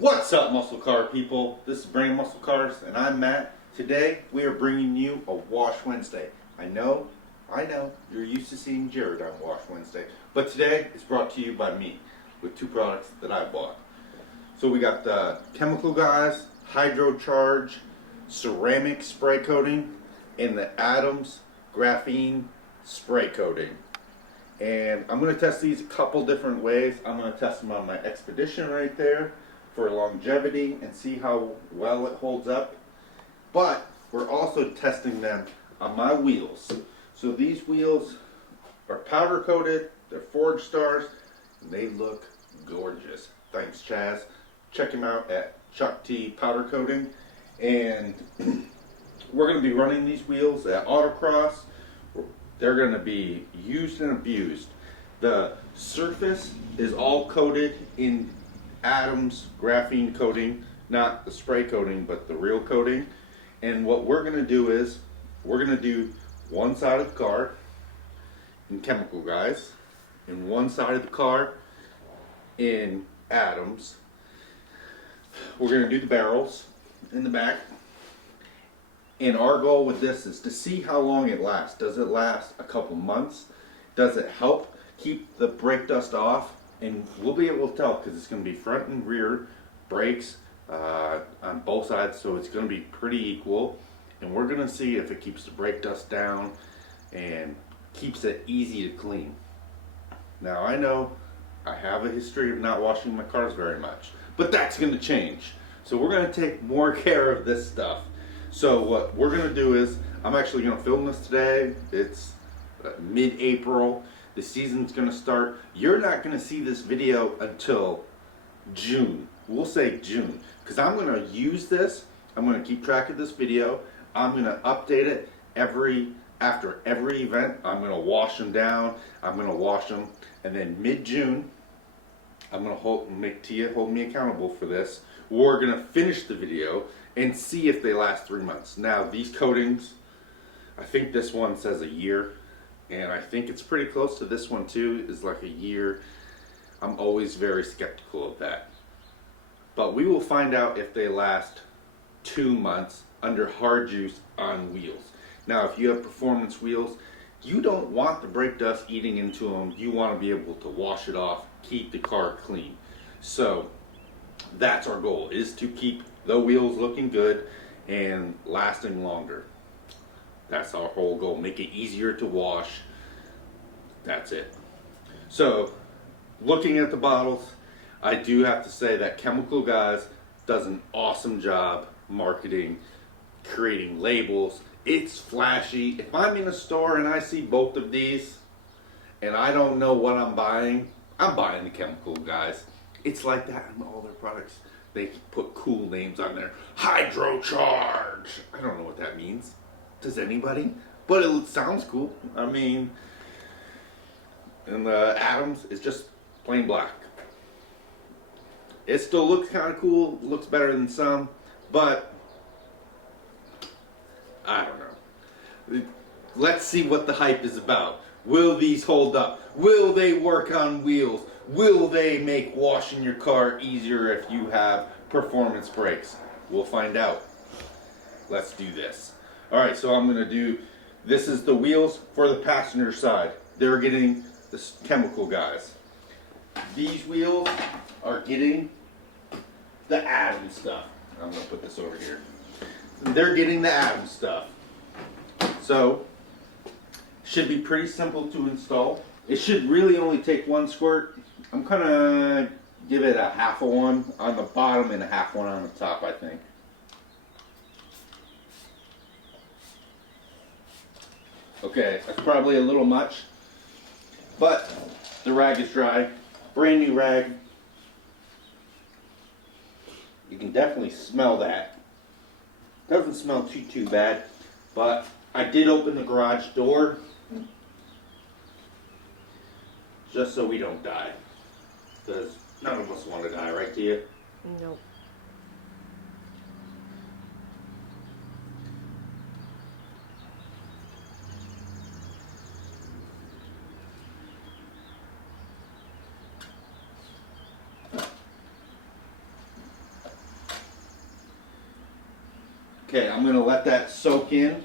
What's up, muscle car people? This is Brain Muscle Cars, and I'm Matt. Today we are bringing you a Wash Wednesday. I know, you're used to seeing Jared on Wash Wednesday, but today it's brought to you by me with two products that I bought. So we got the Chemical Guys Hydro Charge Ceramic Spray Coating and the Adams Graphene Spray Coating. And I'm going to test these a couple different ways. I'm going to test them on my Expedition right there for longevity and see how well it holds up. But we're also testing them on my wheels. So these wheels are powder coated, they're Forge Stars, and they look gorgeous. Thanks, Chaz. Check him out at Chuck T Powder Coating. And we're going to be running these wheels at Autocross. They're going to be used and abused. The surface is all coated in Adams graphene coating, not the spray coating, but the real coating. And what we're going to do is, we're going to do one side of the car in Chemical Guys, and one side of the car in Adams. We're going to do the barrels in the back. And our goal with this is to see how long it lasts. Does it last a couple months? Does it help keep the brake dust off? And we'll be able to tell because it's going to be front and rear brakes on both sides, so it's going to be pretty equal. And we're going to see if it keeps the brake dust down and keeps it easy to clean. Now I know I have a history of not washing my cars very much, but that's going to change. So we're going to take more care of this stuff. So what we're going to do is, I'm actually going to film this today. It's mid-April. The season's going to start. You're not going to see this video until June. We'll say June. Because I'm going to use this. I'm going to keep track of this video. I'm going to update it after every event. I'm going to wash them down. I'm going to wash them. And then mid-June, I'm going to make Tia hold me accountable for this. We're going to finish the video and see if they last 3 months. Now these coatings, I think this one says a year, and I think it's pretty close to this one too, is like a year. I'm always very skeptical of that. But we will find out if they last 2 months under hard use on wheels. Now if you have performance wheels, you don't want the brake dust eating into them. You want to be able to wash it off, keep the car clean. So that's our goal, is to keep the wheels looking good and lasting longer. That's our whole goal. Make it easier to wash. That's it. So looking at the bottles, I do have to say that Chemical Guys does an awesome job marketing, creating labels. It's flashy. If I'm in a store and I see both of these and I don't know what I'm buying the Chemical Guys. It's like that in all their products. They put cool names on there. Hydro Charge. I don't know what that means. Does anybody? But it sounds cool. I mean, and the Adams is just plain black. It still looks kind of cool. Looks better than some, but I don't know. Let's see what the hype is about. Will these hold up? Will they work on wheels? Will they make washing your car easier if you have performance brakes? We'll find out. Let's do this. Alright, so I'm going to do, this is the wheels for the passenger side. They're getting the Chemical Guys. These wheels are getting the Adams stuff. I'm going to put this over here. They're getting the Adams stuff. So, should be pretty simple to install. It should really only take one squirt. I'm gonna give it a half of one on the bottom and a half one on the top, I think. Okay, that's probably a little much, but the rag is dry. Brand new rag. You can definitely smell that. Doesn't smell too bad, but I did open the garage door just so we don't die. Because none of us want to die, right, Tia? Nope. Okay, I'm gonna let that soak in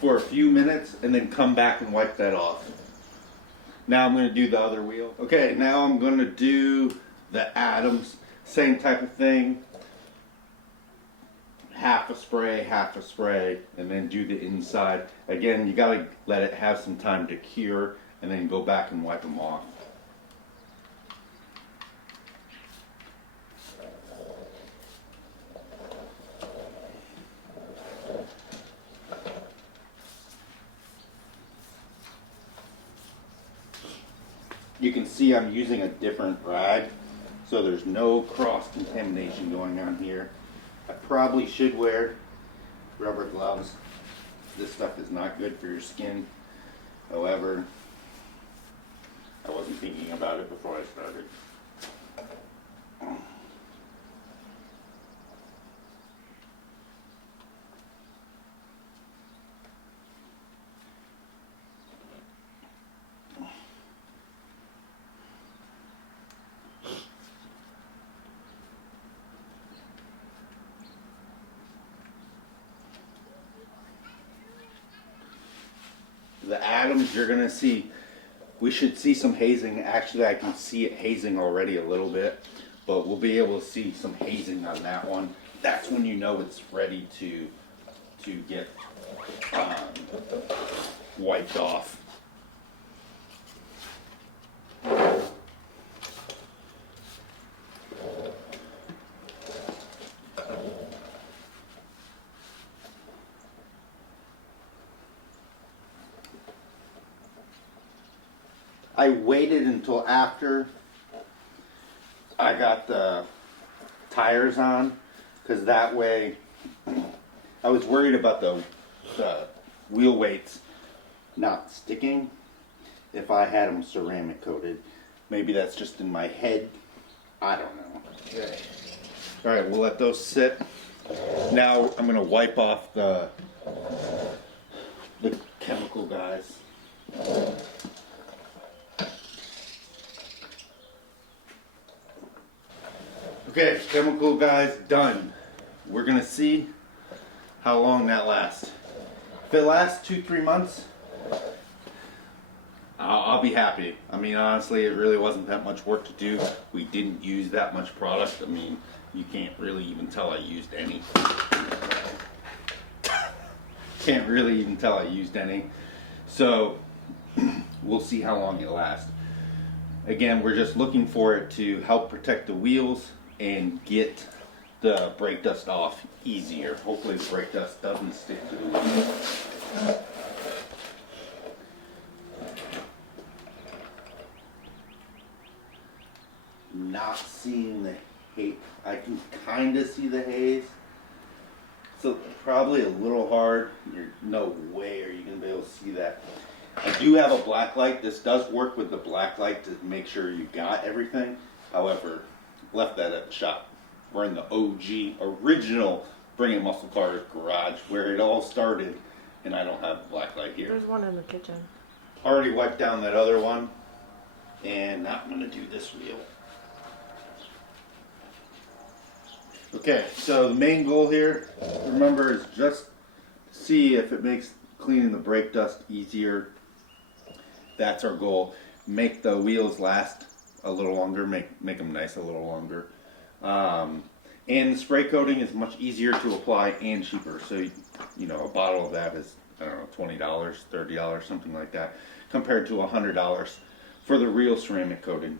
for a few minutes and then come back and wipe that off. Now I'm gonna do the other wheel. Okay, now I'm gonna do the atoms. Same type of thing. Half a spray, and then do the inside. Again, you gotta let it have some time to cure and then go back and wipe them off. You can see I'm using a different rag, so there's no cross-contamination going on here. I probably should wear rubber gloves. This stuff is not good for your skin. However, I wasn't thinking about it before I started. The atoms you're gonna see, we should see some hazing. Actually, I can see it hazing already a little bit, but we'll be able to see some hazing on that one. That's when you know it's ready to get wiped off. I waited until after I got the tires on, because that way I was worried about the wheel weights not sticking if I had them ceramic coated. Maybe that's just in my head. I don't know. Okay. All right, we'll let those sit. Now I'm going to wipe off the chemical guys. Okay, chemical guys done. We're gonna see how long that lasts. If it lasts 2-3 months, I'll be happy. I mean, honestly, it really wasn't that much work to do. We didn't use that much product. I mean, you can't really even tell I used any. Can't really even tell I used any. So, we'll see how long it lasts. Again, we're just looking for it to help protect the wheels and get the brake dust off easier. Hopefully the brake dust doesn't stick to the wheel. Not seeing the haze. I can kind of see the haze. So probably a little hard. No way are you going to be able to see that. I do have a black light. This does work with the black light to make sure you got everything. However, left that at the shop. We're in the OG, original Bring It Muscle Cars garage where it all started, and I don't have a black light here. There's one in the kitchen. Already wiped down that other one, and now I'm going to do this wheel. Okay, so the main goal here, remember, is just see if it makes cleaning the brake dust easier. That's our goal. Make the wheels last a little longer, make them nice a little longer. And the spray coating is much easier to apply and cheaper. So, you know, a bottle of that is, I don't know, $20, $30, something like that, compared to $100 for the real ceramic coating.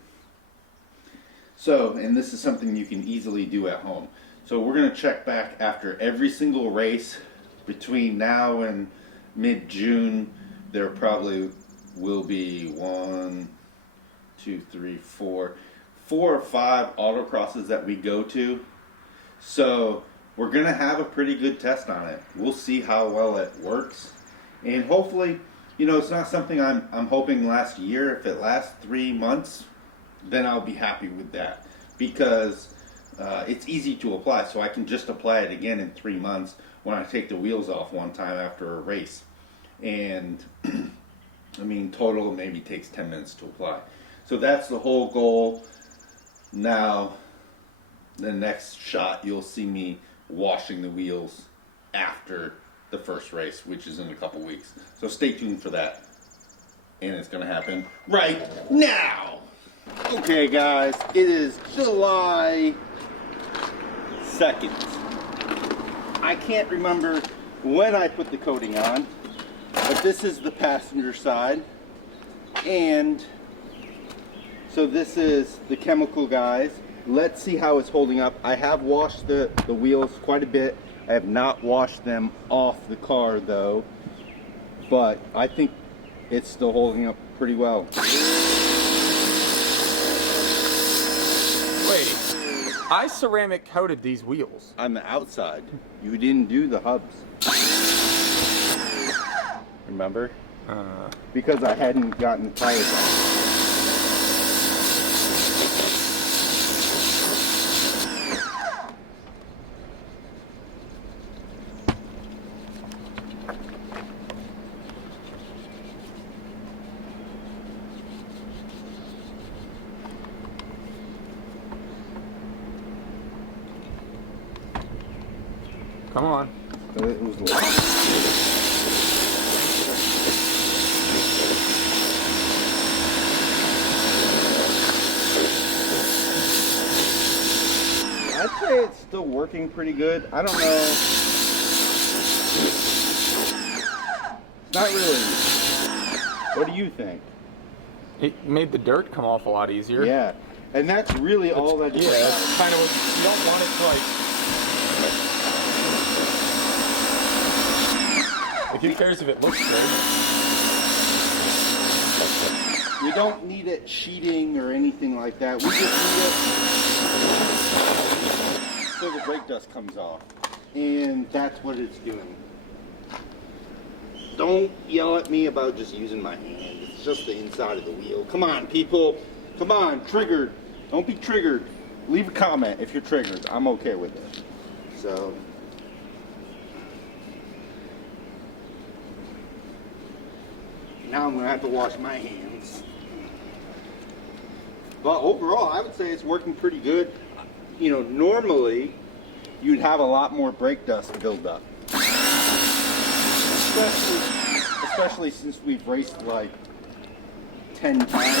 So, and this is something you can easily do at home. So we're going to check back after every single race between now and mid-June. There probably will be 1, 2, 3, 4 or 5 autocrosses that we go to. So we're going to have a pretty good test on it. We'll see how well it works. And hopefully, you know, it's not something I'm hoping lasts a year. If it lasts 3 months, then I'll be happy with that. Because it's easy to apply. So I can just apply it again in 3 months when I take the wheels off one time after a race. And I mean, total maybe takes 10 minutes to apply. So that's the whole goal. Now, the next shot, you'll see me washing the wheels after the first race, which is in a couple weeks. So stay tuned for that. And it's gonna happen right now. Okay guys, it is July 2nd. I can't remember when I put the coating on, but this is the passenger side. And so this is the chemical guys. Let's see how it's holding up. I have washed the wheels quite a bit. I have not washed them off the car though, but I think it's still holding up pretty well. Wait, I ceramic coated these wheels. On the outside. You didn't do the hubs. Remember? Because I hadn't gotten tires on. Come on. It was low. I'd say it's still working pretty good. I don't know. It's not really. What do you think? It made the dirt come off a lot easier. Yeah. And that's really all that Yeah, it's kind of, you don't want it to like, who cares if it looks good? We don't need it cheating or anything like that. We just need it so the brake dust comes off. And that's what it's doing. Don't yell at me about just using my hand. It's just the inside of the wheel. Come on, people. Come on, triggered. Don't be triggered. Leave a comment if you're triggered. I'm okay with it. So... now I'm going to have to wash my hands. But overall, I would say it's working pretty good. You know, normally, you'd have a lot more brake dust build up. Especially since we've raced like 10 times.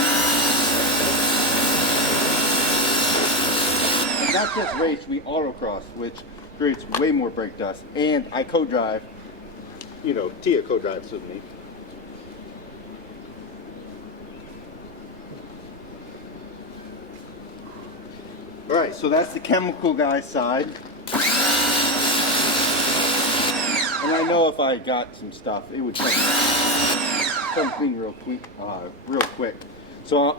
And not just race, we autocross, which creates way more brake dust. And I co-drive. You know, Tia co-drives with me. Alright, so that's the chemical guy's side. And I know if I got some stuff, it would come clean real quick. So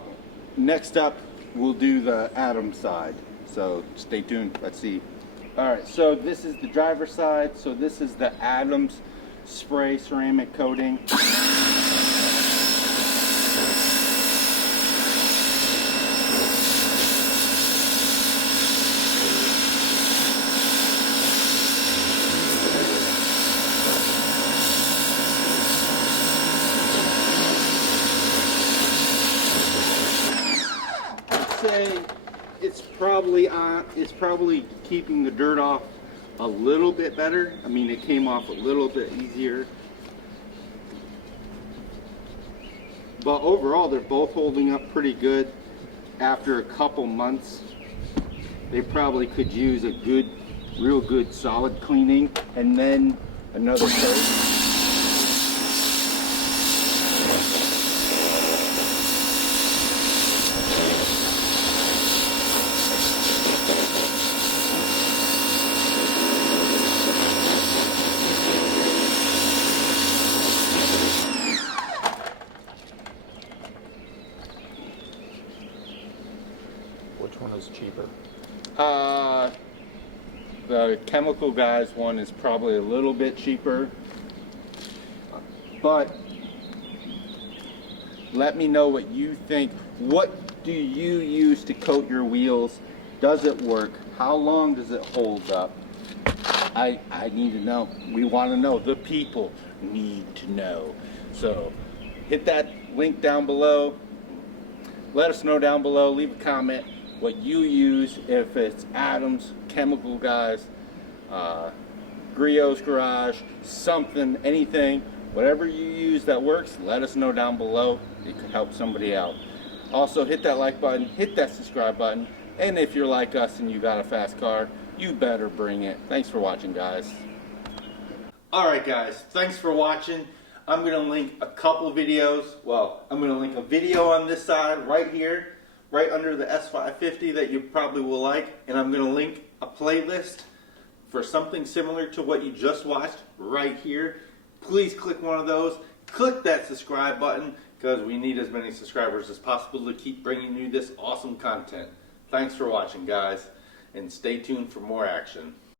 next up, we'll do the Atom side. So stay tuned, let's see. Alright, so this is the driver's side. So this is the Adams spray ceramic coating. Say it's probably keeping the dirt off a little bit better. I mean, it came off a little bit easier. But overall, they're both holding up pretty good. After a couple months, they probably could use a good, real good solid cleaning and then another coat. Which one is cheaper? The chemical guys one is probably a little bit cheaper, but let me know what you think. What do you use to coat your wheels? Does it work? How long does it hold up? I need to know. We want to know. The people need to know. So hit that link down below. Let us know down below. Leave a comment what you use, if it's Adams, chemical guys, griot's garage, something, anything, whatever you use that works, let us know down below. It could help somebody out. Also, hit that like button, hit that subscribe button, and if you're like us and you got a fast car, you better bring it. Thanks for watching, guys. Alright guys, thanks for watching. I'm going to link a couple videos. Well, I'm going to link a video on this side right here, right under the S550 that you probably will like, and I'm going to link a playlist for something similar to what you just watched right here. Please click one of those. Click that subscribe button because we need as many subscribers as possible to keep bringing you this awesome content. Thanks for watching, guys, and stay tuned for more action.